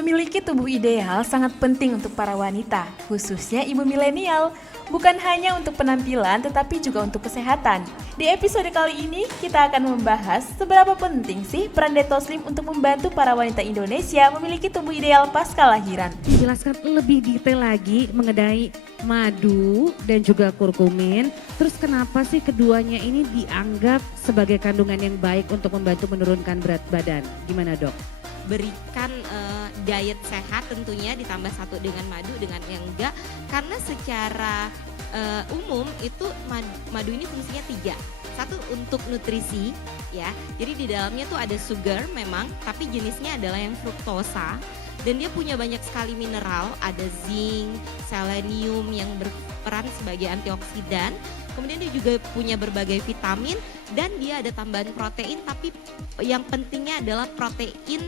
Memiliki tubuh ideal sangat penting untuk para wanita, khususnya ibu milenial. Bukan hanya untuk penampilan, tetapi juga untuk kesehatan. Di episode kali ini, kita akan membahas seberapa penting sih peran Detoslim untuk membantu para wanita Indonesia memiliki tubuh ideal pasca lahiran. Jelaskan lebih detail lagi mengenai madu dan juga kurkumin. Terus kenapa sih keduanya ini dianggap sebagai kandungan yang baik untuk membantu menurunkan berat badan? Gimana dok? Berikan diet sehat tentunya ditambah satu dengan madu dengan yang enggak, karena secara umum itu madu ini fungsinya 3. Satu untuk nutrisi ya, jadi di dalamnya tuh ada sugar memang, tapi jenisnya adalah yang fruktosa dan dia punya banyak sekali mineral, ada zinc, selenium yang berperan sebagai antioksidan. Kemudian dia juga punya berbagai vitamin dan dia ada tambahan protein, tapi yang pentingnya adalah protein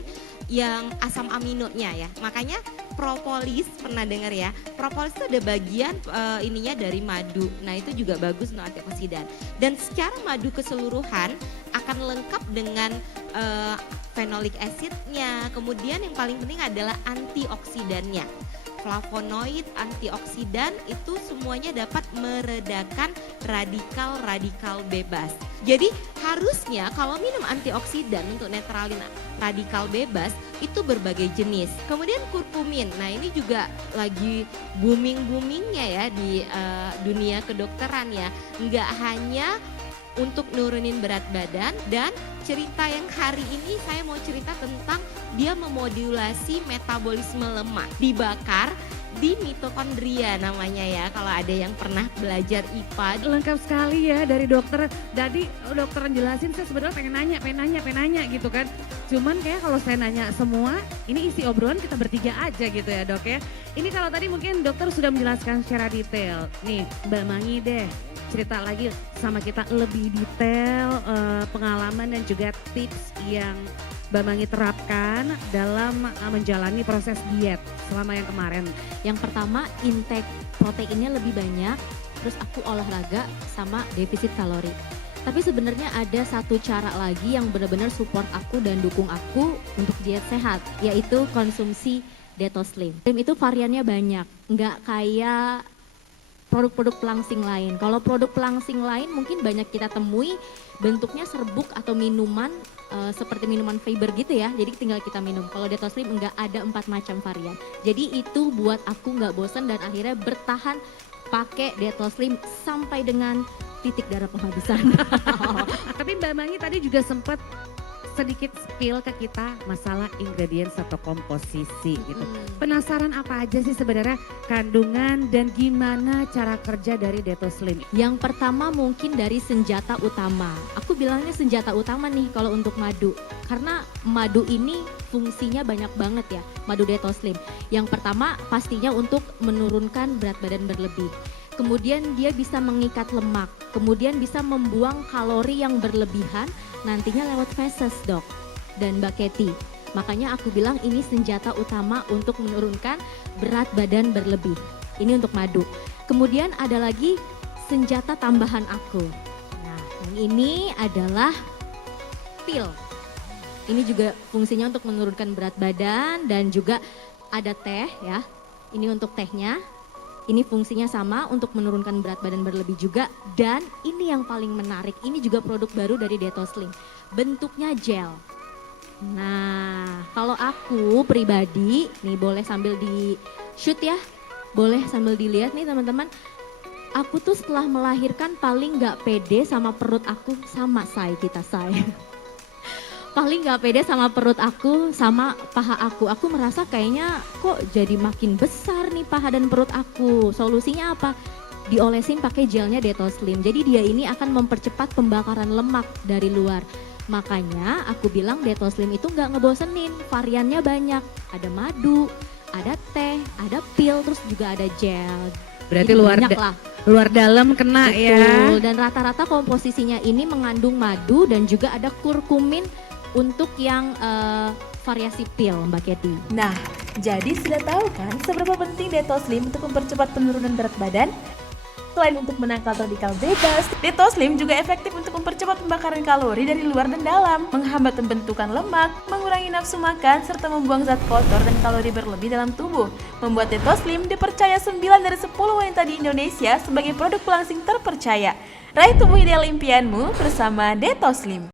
yang asam aminonya ya. Makanya propolis, pernah dengar ya? Propolis itu ada bagian ininya dari madu. Nah, itu juga bagus untuk antioksidan. Dan secara madu keseluruhan akan lengkap dengan phenolic acidnya. Kemudian yang paling penting adalah antioksidannya. Flavonoid, antioksidan itu semuanya dapat meredakan radikal-radikal bebas. Jadi harusnya kalau minum antioksidan untuk netralin radikal bebas itu berbagai jenis. Kemudian kurkumin, nah ini juga lagi booming-boomingnya ya di dunia kedokteran ya. Nggak hanya untuk nurunin berat badan, dan cerita yang hari ini saya mau cerita tentang dia memodulasi metabolisme lemak, dibakar di mitokondria namanya ya, kalau ada yang pernah belajar IPA. Lengkap sekali ya dari dokter. Jadi dokter jelasin, saya sebenarnya pengen nanya gitu kan. Cuman kayak kalau saya nanya semua, ini isi obrolan kita bertiga aja gitu ya dok ya. Ini kalau tadi mungkin dokter sudah menjelaskan secara detail. Nih Mbak Mangi deh, cerita lagi sama kita lebih detail pengalaman dan juga tips yang Mbak Mangi terapkan dalam menjalani proses diet selama yang kemarin. Yang pertama, intake proteinnya lebih banyak, terus aku olahraga sama defisit kalori. Tapi sebenarnya ada satu cara lagi yang benar-benar support aku dan dukung aku untuk diet sehat, yaitu konsumsi Detoslim. Slim itu variannya banyak, nggak kayak produk-produk pelangsing lain. Kalau produk pelangsing lain mungkin banyak kita temui bentuknya serbuk atau minuman seperti minuman fiber gitu ya. Jadi tinggal kita minum. Kalau Detoslim enggak, ada 4 macam varian. Jadi itu buat aku nggak bosan dan akhirnya bertahan pakai Detoslim sampai dengan titik darah penghabisan. Tapi Mbak Mangi tadi juga sempat sedikit spill ke kita masalah ingredients atau komposisi gitu. Penasaran apa aja sih sebenarnya kandungan dan gimana cara kerja dari Detoslim? Yang pertama mungkin dari senjata utama. Aku bilangnya senjata utama nih kalau untuk madu. Karena madu ini fungsinya banyak banget ya, madu Detoslim. Yang pertama pastinya untuk menurunkan berat badan berlebih. Kemudian dia bisa mengikat lemak, kemudian bisa membuang kalori yang berlebihan nantinya lewat feses dok dan Mbak Kety. Makanya aku bilang ini senjata utama untuk menurunkan berat badan berlebih. Ini untuk madu. Kemudian ada lagi senjata tambahan aku. Nah yang ini adalah pil. Ini juga fungsinya untuk menurunkan berat badan dan juga ada teh ya. Ini untuk tehnya. Ini fungsinya sama untuk menurunkan berat badan berlebih juga, dan ini yang paling menarik, ini juga produk baru dari Detoslim, bentuknya gel. Nah, kalau aku pribadi, nih boleh sambil di shoot ya, boleh sambil dilihat nih teman-teman. Aku tuh setelah melahirkan paling gak pede sama perut aku, sama kita say. Paling gak pede sama perut aku, sama paha aku. Aku merasa kayaknya kok jadi makin besar nih paha dan perut aku. Solusinya apa? Diolesin pakai gelnya Detoslim. Jadi dia ini akan mempercepat pembakaran lemak dari luar. Makanya aku bilang Detoslim itu gak ngebosenin, variannya banyak. Ada madu, ada teh, ada pil, terus juga ada gel. Berarti Jadi luar dalam kena. Betul. Ya. Dan rata-rata komposisinya ini mengandung madu dan juga ada kurkumin untuk yang variasi pil Mbak Kety. Nah, jadi sudah tahu kan seberapa penting Detoslim untuk mempercepat penurunan berat badan? Selain untuk menangkal radikal bebas, Detoslim juga efektif untuk mempercepat pembakaran kalori dari luar dan dalam, menghambat pembentukan lemak, mengurangi nafsu makan, serta membuang zat kotor dan kalori berlebih dalam tubuh. Membuat Detoslim dipercaya 9 dari 10 wanita di Indonesia sebagai produk pelangsing terpercaya. Raih tubuh ideal impianmu bersama Detoslim.